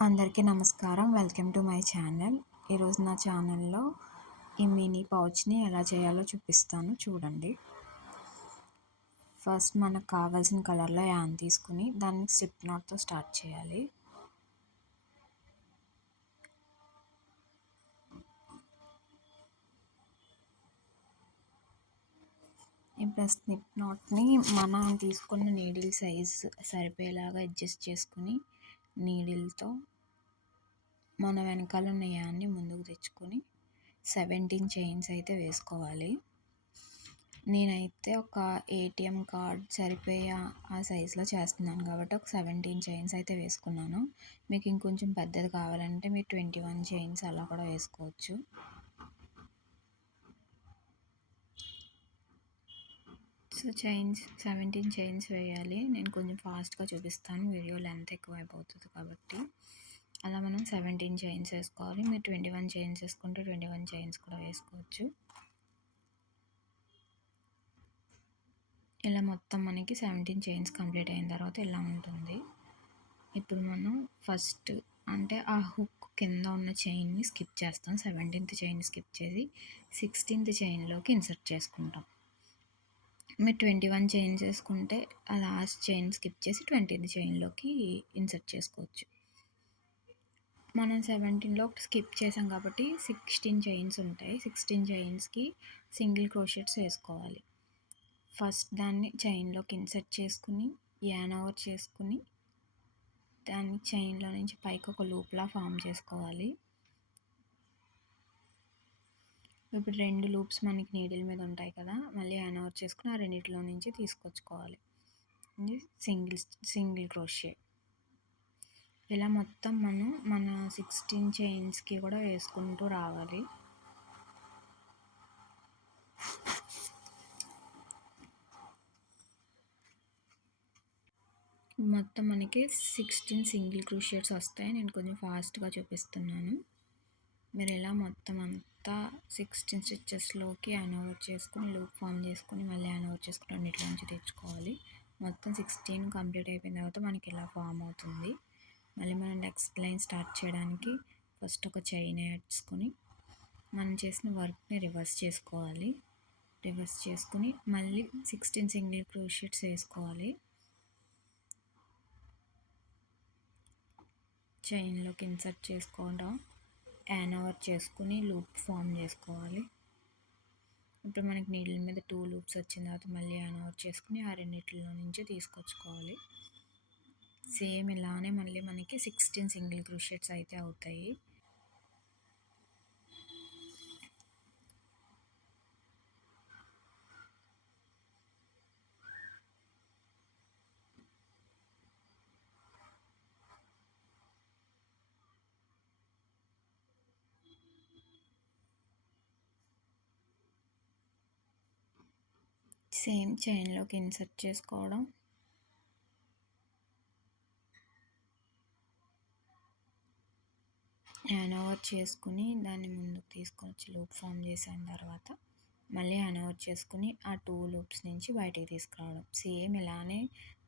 అందరికీ నమస్కారం. Welcome to my channel. ఈరోజు నా ఛానల్‌లో ఈ మినీ పౌచ్‌ని ఎలా చేయాలో చూపిస్తాను చూడండి. ఫస్ట్ మనకు కావాల్సిన కలర్‌లో యాన్ తీసుకొని దాన్ని స్లిప్ నాట్‌తో స్టార్ట్ చేయాలి. ఇప్పుడు స్లిప్ నాట్‌ని మనం తీసుకున్న నీడిల్ సైజ్ సరిపోయేలాగా అడ్జస్ట్ చేసుకొని నీడిల్‌తో మన వెనకాల ఉన్న యాన్ని ముందుకు తెచ్చుకొని 17 చైన్స్ అయితే వేసుకోవాలి. నేనైతే ఒక ఏటీఎం కార్డ్ సరిపోయే ఆ సైజులో చేస్తున్నాను కాబట్టి ఒక 17 చైన్స్ అయితే వేసుకున్నాను. మీకు ఇంకొంచెం పెద్దది కావాలంటే మీరు 21 చైన్స్ అలా కూడా వేసుకోవచ్చు. సో 17 చైన్స్ వేయాలి. నేను కొంచెం ఫాస్ట్గా చూపిస్తాను, వీడియో లెంత్ ఎక్కువ అయిపోతుంది కాబట్టి. అలా మనం 17 చైన్స్ వేసుకోవాలి. మీరు 21 చైన్స్ వేసుకుంటే 21 చైన్స్ కూడా వేసుకోవచ్చు. ఇలా మొత్తం మనకి 17 చైన్స్ కంప్లీట్ అయిన తర్వాత ఇలా ఉంటుంది. ఇప్పుడు మనం ఫస్ట్ అంటే ఆ హుక్ కింద ఉన్న చైన్ని స్కిప్ చేస్తాం. 17th చైన్ స్కిప్ చేసి 16th చైన్లోకి ఇన్సర్ట్ చేసుకుంటాం. మీరు 21 చైన్స్ వేసుకుంటే ఆ లాస్ట్ చైన్ స్కిప్ చేసి 20th చైన్లోకి ఇన్సర్ట్ చేసుకోవచ్చు. మనం 17లో ఒకటి స్కిప్ చేసాం కాబట్టి 16 చైన్స్ ఉంటాయి. 16 చైన్స్కి సింగిల్ క్రోషెట్స్ వేసుకోవాలి. ఫస్ట్ దాన్ని చైన్లోకి ఇన్సర్ట్ చేసుకుని యాన్ ఓవర్ చేసుకుని దాన్ని చైన్లో నుంచి పైకి ఒక లూప్లా ఫామ్ చేసుకోవాలి. ఇప్పుడు 2 లూప్స్ మనకి నీడిల్ మీద ఉంటాయి కదా, మళ్ళీ యాన్ ఓవర్ చేసుకుని ఆ రెండిట్లో నుంచి తీసుకొచ్చుకోవాలి. ఇది సింగిల్ క్రోషే. ఇలా మొత్తం మన 16 చైన్స్కి కూడా వేసుకుంటూ రావాలి. మొత్తం మనకి 16 సింగిల్ క్రోషెట్స్ వస్తాయి. నేను కొంచెం ఫాస్ట్గా చూపిస్తున్నాను. మీరు ఇలా మొత్తం అంతా 16 స్టిచ్చెస్లోకి యాన్ ఓవర్ చేసుకుని లూప్ ఫామ్ చేసుకుని మళ్ళీ యాన్ ఓవర్ చేసుకుని రెండిట్లో నుంచి తెచ్చుకోవాలి. మొత్తం 16 కంప్లీట్ అయిపోయిన తర్వాత మనకి ఇలా ఫామ్ అవుతుంది. మళ్ళీ మనం నెక్స్ట్ లైన్ స్టార్ట్ చేయడానికి ఫస్ట్ ఒక చైన్ వేసుకొని మనం చేసిన వర్క్ని రివర్స్ చేసుకోవాలి. రివర్స్ చేసుకుని మళ్ళీ 16 సింగిల్ క్రోషెట్స్ వేసుకోవాలి. చైన్లోకి ఇన్సర్ట్ చేసుకోవడం, యాన్ ఓవర్ చేసుకుని లూప్ ఫామ్ చేసుకోవాలి. ఇప్పుడు మనకి నీడిల్ మీద 2 లూప్స్ వచ్చిన తర్వాత మళ్ళీ యాన్ ఓవర్ చేసుకుని ఆ రెండిట్లో నుంచి తీసుకొచ్చుకోవాలి. సేమ్ ఇలానే మళ్ళీ మనకి 16 సింగిల్ క్రోషెట్స్ అయితే అవుతాయి. సేమ్ చైన్లోకి ఇన్సర్ట్ చేసుకోవడం, యాన్ ఓవర్ చేసుకుని దాన్ని ముందుకు తీసుకొని వచ్చి లూప్ ఫామ్ చేసిన తర్వాత మళ్ళీ యాన్ ఓవర్ చేసుకుని ఆ 2 లూప్స్ నుంచి బయటికి తీసుకురావడం. సేమ్ ఇలానే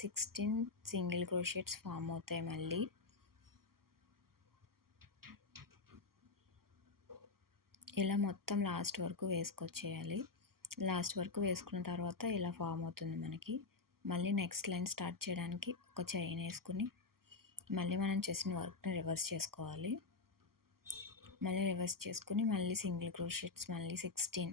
16 సింగిల్ క్రోషెట్స్ ఫామ్ అవుతాయి. మళ్ళీ ఇలా మొత్తం లాస్ట్ వరకు వేసుకొచ్చేయాలి. లాస్ట్ వరకు వేసుకున్న తర్వాత ఇలా ఫామ్ అవుతుంది మనకి. మళ్ళీ నెక్స్ట్ లైన్ స్టార్ట్ చేయడానికి ఒక చైన్ వేసుకుని మళ్ళీ మనం చేసిన వర్క్ని రివర్స్ చేసుకోవాలి. మళ్ళీ రివర్స్ చేసుకుని మళ్ళీ సింగిల్ క్రోషెట్స్ మళ్ళీ 16.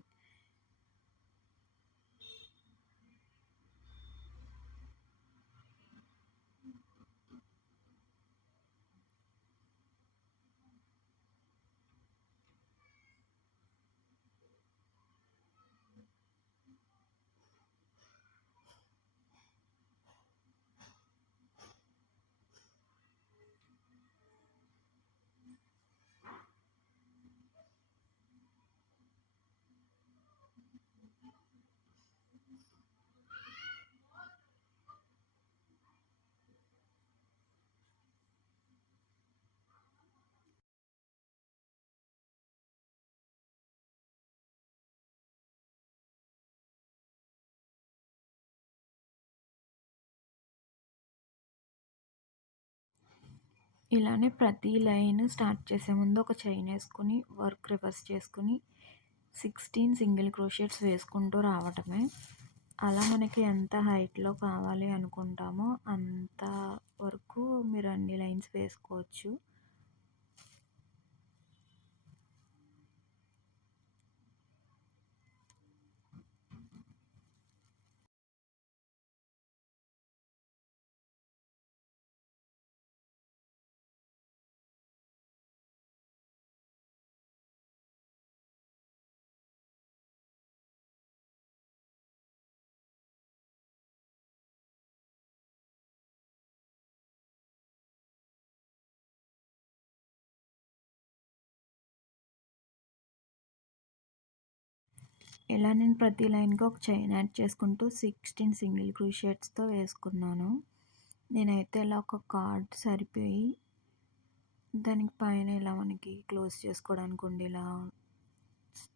ఇలానే ప్రతి లైన్ స్టార్ట్ చేసే ముందు ఒక చైన్ వేసుకొని వర్క్ రివర్స్ చేసుకొని 16 సింగిల్ క్రోషెట్స్ వేసుకుంటూ రావటమే. అలా మనకి ఎంత హైట్‌లో కావాలి అనుకుంటామో అంత వరకు మీరు అన్ని లైన్స్ వేసుకోవచ్చు. ఇలా నేను ప్రతి లైన్‌కి ఒక చైన్ యాడ్ చేసుకుంటూ 16 సింగిల్ క్రోషెట్స్‌తో వేసుకున్నాను. నేనైతే ఇలా ఒక కార్డ్ సరిపోయి దానికి పైన ఇలా మనకి క్లోజ్ చేసుకోవడానికి ఉండేలా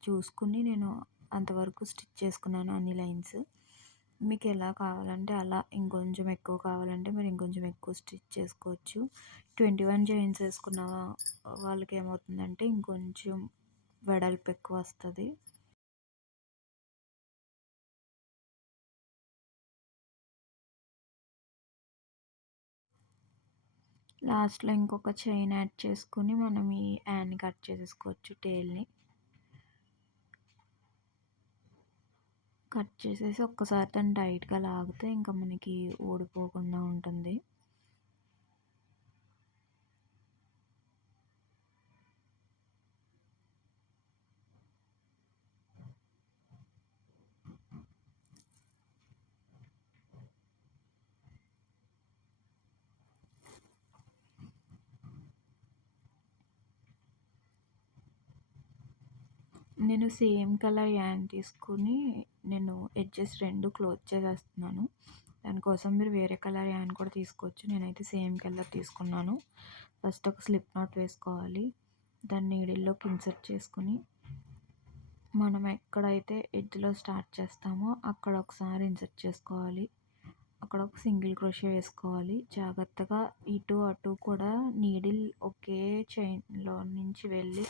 చూసుకుని నేను అంతవరకు స్టిచ్ చేసుకున్నాను అన్ని లైన్స్. మీకు ఎలా కావాలంటే అలా, ఇంకొంచెం ఎక్కువ కావాలంటే మీరు ఇంకొంచెం ఎక్కువ స్టిచ్ చేసుకోవచ్చు. 21 చైన్స్ వేసుకున్న వాళ్ళకి ఏమవుతుందంటే ఇంకొంచెం వెడల్పు ఎక్కువ వస్తుంది. లాస్ట్‌లో ఇంకొక చైన్ యాడ్ చేసుకొని మనం ఈ యాన్ని కట్ చేసేసుకోవచ్చు టేల్‌ని. కట్ చేసేసి ఒక్కసారి దాన్ని టైట్‌గా లాగితే ఇంకా మనకి ఊడిపోకుండా ఉంటుంది. నేను సేమ్ కలర్ యాన్ తీసుకొని నేను ఎడ్జెస్ 2 క్లోజ్ చేసేస్తున్నాను. దానికోసం మీరు వేరే కలర్ యాన్ కూడా తీసుకోవచ్చు. నేనైతే సేమ్ కలర్ తీసుకున్నాను. ఫస్ట్ ఒక స్లిప్ నాట్ వేసుకోవాలి. దాన్ని నీడిల్లోకి ఇన్సర్ట్ చేసుకొని మనం ఎక్కడైతే ఎడ్జ్‌లో స్టార్ట్ చేస్తామో అక్కడ ఒకసారి ఇన్సర్ట్ చేసుకోవాలి. అక్కడ ఒక సింగిల్ క్రోషే వేసుకోవాలి. జాగ్రత్తగా ఇటు అటు కూడా నీడిల్ ఒకే చైన్‌లో నుంచి వెళ్ళి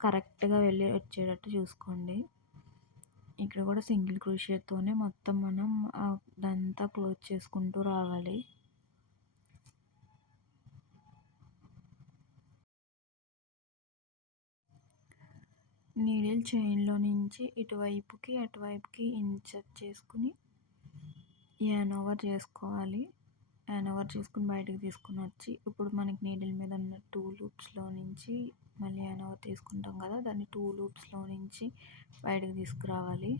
కరెక్ట్‌గా వెళ్ళి వచ్చేటట్టు చూసుకోండి. ఇక్కడ కూడా సింగిల్ క్రోషేతోనే మొత్తం మనం అదంతా క్లోజ్ చేసుకుంటూ రావాలి. నీడిల్ చైన్లో నుంచి ఇటువైపుకి అటువైపుకి ఇన్సర్ట్ చేసుకుని యాన్ ఓవర్ చేసుకోవాలి. యాన్ ఓవర్ చేసుకుని బయటకు తీసుకుని వచ్చి ఇప్పుడు మనకి నీడిల్ మీద ఉన్న 2 లూప్స్లో నుంచి మళ్ళీ యాన్ ఓవర్ తీసుకుంటాం కదా, దాన్ని 2 లూప్స్లో నుంచి బయటకు తీసుకురావాలి.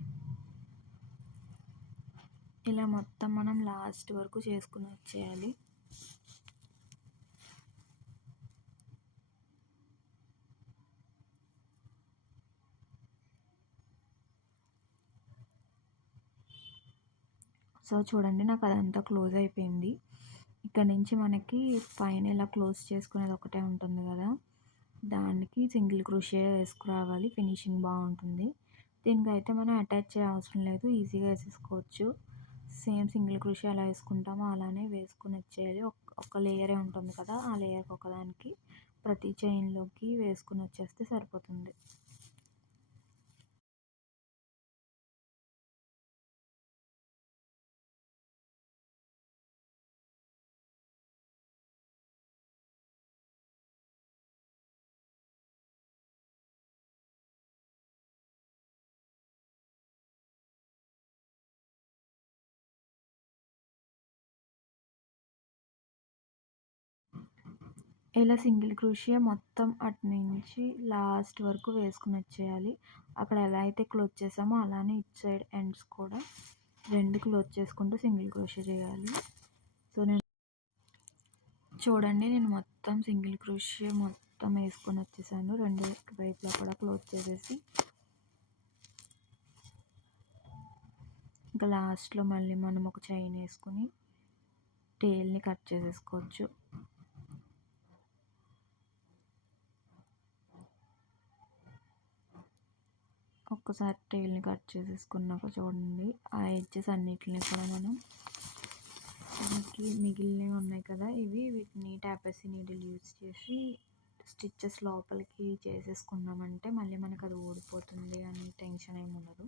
ఇలా మొత్తం మనం లాస్ట్ వరకు చేసుకుని వచ్చేయాలి. సో చూడండి, నాకు అదంతా క్లోజ్ అయిపోయింది. ఇక్కడ నుంచి మనకి పైన ఇలా క్లోజ్ చేసుకునేది ఒకటే ఉంటుంది కదా, దానికి సింగిల్ క్రోషే వేసుకురావాలి. ఫినిషింగ్ బాగుంటుంది. దీనికైతే మనం అటాచ్ చేయ అవసరం లేదు, ఈజీగా వేసేసుకోవచ్చు. సేమ్ సింగిల్ క్రోషే ఎలా వేసుకుంటామో అలానే వేసుకుని వచ్చేయాలి. ఒక లేయరే ఉంటుంది కదా, ఆ లేయర్కి ఒకదానికి ప్రతి చైన్లోకి వేసుకుని వచ్చేస్తే సరిపోతుంది. ఇలా సింగిల్ క్రోషియా మొత్తం అటు నుంచి లాస్ట్ వరకు వేసుకుని వచ్చేయాలి. అక్కడ ఎలా అయితే క్లోజ్ చేసామో అలానే ఇటు సైడ్ ఎండ్స్ కూడా 2 క్లోజ్ చేసుకుంటూ సింగిల్ క్రోషియా చేయాలి. సో నేను చూడండి, నేను మొత్తం సింగిల్ క్రోషియా మొత్తం వేసుకొని వచ్చేసాను. 2 వైపులా కూడా క్లోజ్ చేసేసి ఇంకా లాస్ట్లో మళ్ళీ మనం ఒక చైన్ వేసుకుని టేల్ని కట్ చేసేసుకోవచ్చు. ఒక్కసారి టైల్ని కట్ చేసేసుకున్నాక చూడండి, ఆ ఎడ్జెస్ అన్నిటిని కూడా మనం మనకి మిగిలినవి ఉన్నాయి కదా వీటిని టాపెస్సీ నీడిల్ యూజ్ చేసి స్టిచెస్ లోపలికి చేసేసుకున్నామంటే మళ్ళీ మనకు అది ఊడిపోతుంది అని టెన్షన్ ఏమి ఉండదు.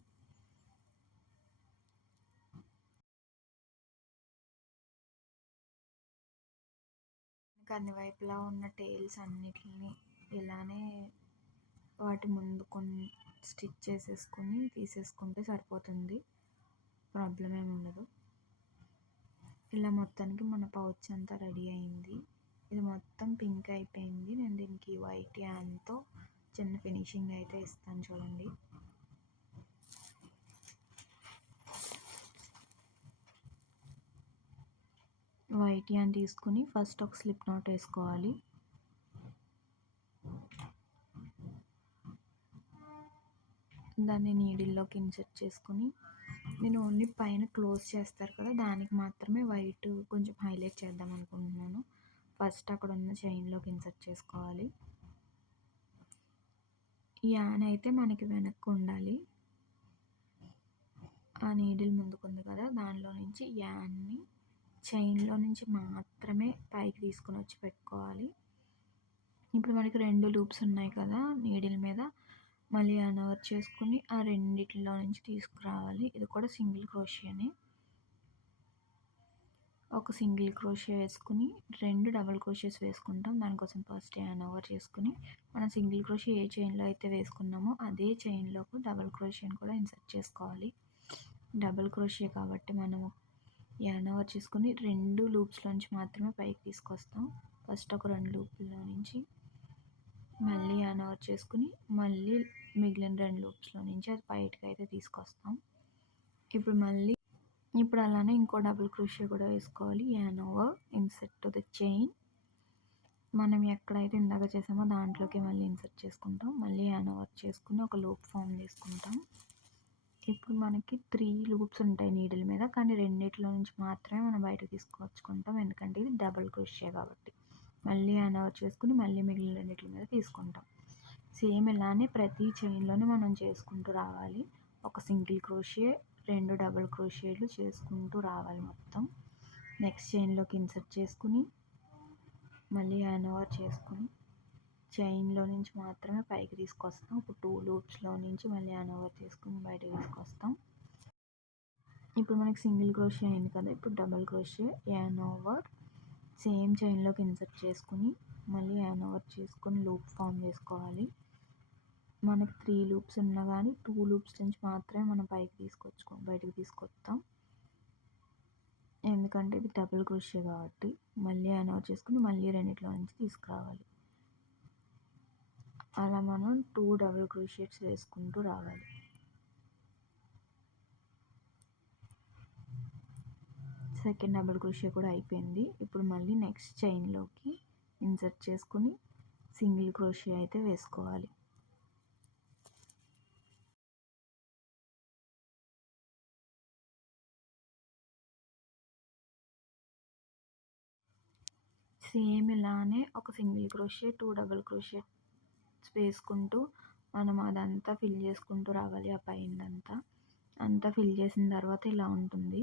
అన్ని వైపులా ఉన్న టైల్స్ అన్నిటిని ఇలానే వాటి ముందు కొన్ని స్టిచ్ చేసేసుకుని తీసేసుకుంటే సరిపోతుంది, ప్రాబ్లం ఏమి ఉండదు. ఇలా మొత్తానికి మన పౌచ్ అంతా రెడీ అయింది. ఇది మొత్తం పింక్ అయిపోయింది. నేను దీనికి వైట్ యాన్తో చిన్న ఫినిషింగ్ అయితే ఇస్తాను చూడండి. వైట్ యాన్ తీసుకుని ఫస్ట్ ఒక స్లిప్ నాట్ వేసుకోవాలి. దాన్ని నీడిల్లోకి ఇన్సర్ట్ చేసుకుని, నేను ఓన్లీ పైన క్లోజ్ చేస్తారు కదా దానికి మాత్రమే వైట్ కొంచెం హైలైట్ చేద్దాం అనుకుంటున్నాను. ఫస్ట్ అక్కడ ఉన్న చైన్లోకి ఇన్సర్ట్ చేసుకోవాలి. ఈ యాన్ అయితే మనకి వెనక్కి ఉండాలి. ఆ నీడిల్ ముందుకుంది కదా దానిలో నుంచి యాన్ని చైన్లో నుంచి మాత్రమే పైకి తీసుకుని వచ్చి పెట్టుకోవాలి. ఇప్పుడు మనకి 2 లూప్స్ ఉన్నాయి కదా నీడిల్ మీద, మళ్ళీ అన్వర్క్ చేసుకుని ఆ రెండిట్లో నుంచి తీసుకురావాలి. ఇది కూడా సింగిల్ క్రోషియోనే. ఒక సింగిల్ క్రోషియో వేసుకుని 2 డబుల్ క్రోషియోస్ వేసుకుంటాం. దానికోసం ఫస్ట్ అన్ఓవర్ చేసుకుని మనం సింగిల్ క్రోషియో ఏ చైన్లో అయితే వేసుకున్నామో అదే చైన్లోకి డబుల్ క్రోషియోని కూడా ఇన్సర్ట్ చేసుకోవాలి. డబుల్ క్రోషియో కాబట్టి మనము అన్ఓవర్ చేసుకుని 2 లూప్స్లోంచి మాత్రమే పైకి తీసుకొస్తాం. ఫస్ట్ ఒక 2 లూప్లో నుంచి మళ్ళీ అన్ఓవర్ చేసుకుని మళ్ళీ మిగిలిన 2 లూప్స్లో నుంచి అది బయటకు అయితే తీసుకొస్తాం. ఇప్పుడు అలానే ఇంకో డబుల్ క్రోషియో కూడా వేసుకోవాలి. యానోవర్ ఇన్సర్ట్ టు ద చైన్, మనం ఎక్కడైతే ఇందాక చేసామో దాంట్లోకి మళ్ళీ ఇన్సర్ట్ చేసుకుంటాం. మళ్ళీ యానోవర్ చేసుకుని ఒక లూప్ ఫామ్ చేసుకుంటాం. ఇప్పుడు మనకి 3 లూప్స్ ఉంటాయి నీడిల్ మీద, కానీ రెండిట్లో నుంచి మాత్రమే మనం బయటకు తీసుకొచ్చుకుంటాం, ఎందుకంటే ఇది డబుల్ క్రోషియో కాబట్టి. మళ్ళీ యానోవర్ చేసుకుని మళ్ళీ మిగిలిన రెండిట్ల మీద తీసుకుంటాం. సేమ్ ఇలానే ప్రతి చైన్లోనే మనం చేసుకుంటూ రావాలి. ఒక సింగిల్ క్రోషియో 2 డబుల్ క్రోషియోలు చేసుకుంటూ రావాలి మొత్తం. నెక్స్ట్ చైన్లోకి ఇన్సర్ట్ చేసుకుని మళ్ళీ యానోవర్ చేసుకుని చైన్లో నుంచి మాత్రమే పైకి తీసుకొస్తాం. ఇప్పుడు 2 లూప్స్లో నుంచి మళ్ళీ యానోవర్ చేసుకుని బయటకు తీసుకొస్తాం. ఇప్పుడు మనకి సింగిల్ క్రోషియో అయింది కదా, ఇప్పుడు డబుల్ క్రోషియో యానోవర్ సేమ్ చైన్లోకి ఇన్సర్ట్ చేసుకుని మళ్ళీ యానోవర్ చేసుకుని లూప్ ఫామ్ చేసుకోవాలి. మనకి 3 లూప్స్ ఉన్నా కానీ 2 లూప్స్ నుంచి మాత్రమే మనం బయటకు తీసుకొస్తాం, ఎందుకంటే ఇది డబుల్ క్రోషియో కాబట్టి. మళ్ళీ యానోవర్ చేసుకుని మళ్ళీ రెండిట్లో నుంచి తీసుకురావాలి. అలా మనం 2 డబుల్ క్రోషియోస్ వేసుకుంటూ రావాలి. సెకండ్ డబుల్ క్రోషియో కూడా అయిపోయింది. ఇప్పుడు మళ్ళీ నెక్స్ట్ చైన్లోకి ఇన్సర్ట్ చేసుకుని సింగిల్ క్రోషియో అయితే వేసుకోవాలి. సేమ్ ఇలానే ఒక సింగిల్ క్రోషియో 2 డబుల్ క్రోషియో వేసుకుంటూ మనం అదంతా ఫిల్ చేసుకుంటూ రావాలి. ఆ పైనంతా అంతా ఫిల్ చేసిన తర్వాత ఇలా ఉంటుంది.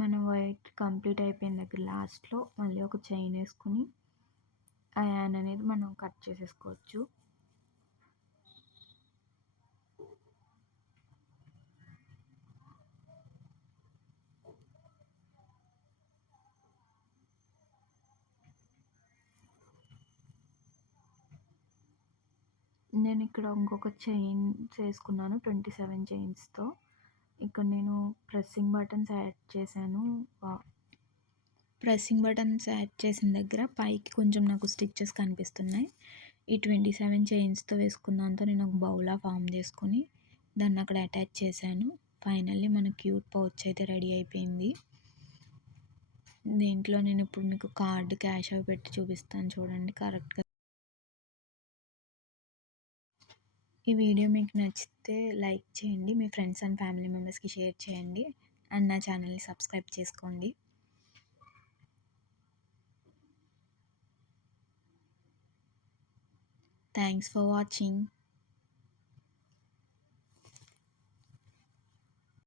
మనం వైట్ కంప్లీట్ అయిపోయిన దగ్గర లాస్ట్లో మళ్ళీ ఒక చైన్ వేసుకుని ఆ యాన్ అనేది మనం కట్ చేసేసుకోవచ్చు. నేను ఇక్కడ ఇంకొక చైన్ వేసుకున్నాను 27 చైన్స్తో. ఇక్కడ నేను ప్రెస్సింగ్ బటన్స్ యాడ్ చేశాను. ప్రెస్సింగ్ బటన్స్ యాడ్ చేసిన దగ్గర పైకి కొంచెం నాకు స్టిచ్చెస్ కనిపిస్తున్నాయి. ఈ 27 చైన్స్తో వేసుకున్న దాంతో నేను ఒక బౌలా ఫామ్ చేసుకుని దాన్ని అక్కడ అటాచ్ చేశాను. ఫైనల్లీ మన క్యూట్ పౌచ్ అయితే రెడీ అయిపోయింది. దీంట్లో నేను ఇప్పుడు మీకు కార్డ్ క్యాష్ అవి పెట్టి చూపిస్తాను చూడండి కరెక్ట్గా. ఈ వీడియో మీకు నచ్చితే లైక్ చేయండి, మీ ఫ్రెండ్స్ అండ్ ఫ్యామిలీ మెంబర్స్కి షేర్ చేయండి, అండ్ నా ఛానల్ని సబ్స్క్రైబ్ చేసుకోండి. Thanks for watching.